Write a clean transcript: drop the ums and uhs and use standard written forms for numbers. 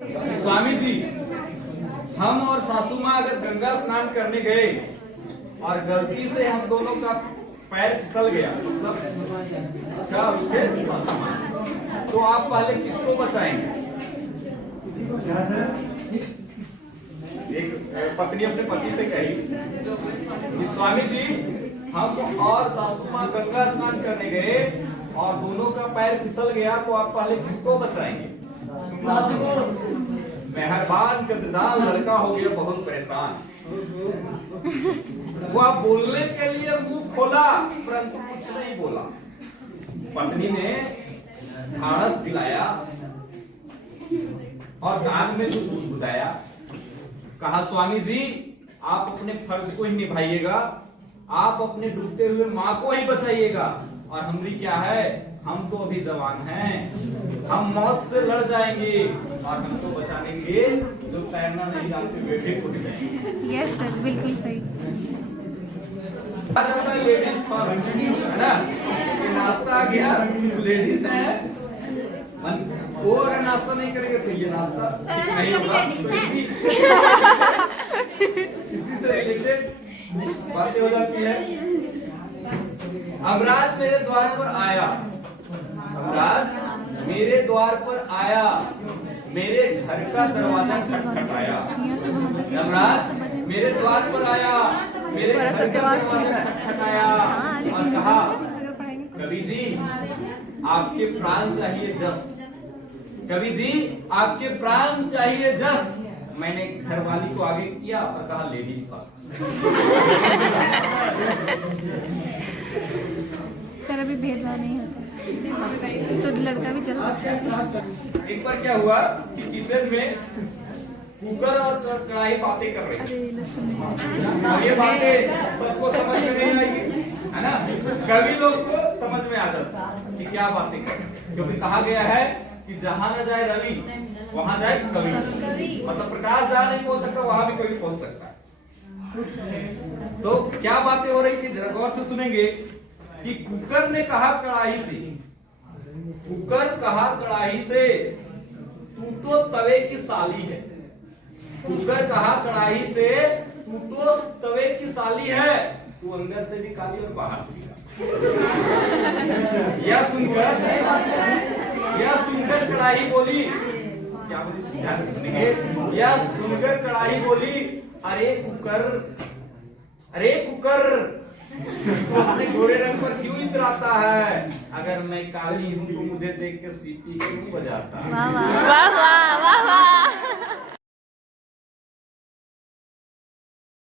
स्वामी जी, हम और सासू माँ अगर गंगा स्नान करने गए और गलती से हम दोनों का पैर फिसल गया, मतलब क्या उसके सासू माँ, तो आप पहले किसको बचाएंगे? एक पत्नी अपने पति से कही कि स्वामी जी, हम और सासू माँ गंगा स्नान करने गए और दोनों का पैर फिसल गया, तो आप पहले किसको बचाएंगे? मेहरबान कददान लड़का हो गया बहुत परेशान। वो आप बोलने के लिए मुंह खोला परंतु कुछ नहीं बोला। पत्नी ने ढाढ़स दिलाया और कान में कुछ बुझाया, कहा स्वामी जी, आप अपने फर्ज को ही निभाइएगा, आप अपने डूबते हुए माँ को ही बचाइएगा, और हमरी क्या है, हम तो अभी जवान हैं, हम मौत से लड़ जाएंगे और हमको बचानेंगे जो तैरना नहीं जानते वे भी खुद जाएंगे। यस सर, बिल्कुल सही। लेडीज फर्स्ट है ना, ये नाश्ता आ गया, कुछ लेडीज हैं, वो अगर नाश्ता नहीं करेंगे तो ये नाश्ता नहीं होगा। इसी से रिलेटेड बातें हो जाती है। अमराज मेरे द्वार पर आया, अमराज मेरे द्वार पर आया, मेरे घर का दरवाजा खटखटाया। यमराज मेरे द्वार पर आया, मेरे घर का दरवाजा खटखटाया और कहा, कवि जी आपके प्राण चाहिए जस्ट, कवि जी आपके प्राण चाहिए जस्ट। मैंने घर वाली को आगे किया और कहा लेडीज फर्स्ट। सर अभी भेदभाव नहीं होता तो लड़का भी चल सकता है। एक बार क्या हुआ कि किचन में कुकर और कढ़ाई बातें कर रही थी। ये बातें सबको समझ में नहीं आएगी, है ना, कवि लोग को समझ में आ जाता कि क्या बातें कर रहे हैं, क्योंकि कहा गया है कि जहां न जाए रवि वहां जाए कवि, मतलब प्रकाश जहां नहीं पहुंच सकता वहां भी कवि पहुंच सकता है। तो क्या बातें हो रही थी जरा गौर से सुनेंगे कि कुकर ने कहा कढ़ाई से, कुकर कहा कढ़ाई से, तू तो तवे की साली है। कुकर कहा कढ़ाई से, तू तो तवे की साली है, तू अंदर से भी काली और बाहर से भी काली। यह सुनकर कढ़ाई बोली, क्या बोली ध्यान से सुनेंगे, यह सुनकर कढ़ाई बोली, अरे कुकर, अरे कुकर, अपने गोरे रंग पर क्यों इतराता है? अगर मैं काली हूँ तो मुझे देख के सीटी क्यों बजाता है? वाह वाह वाह वाह वाह।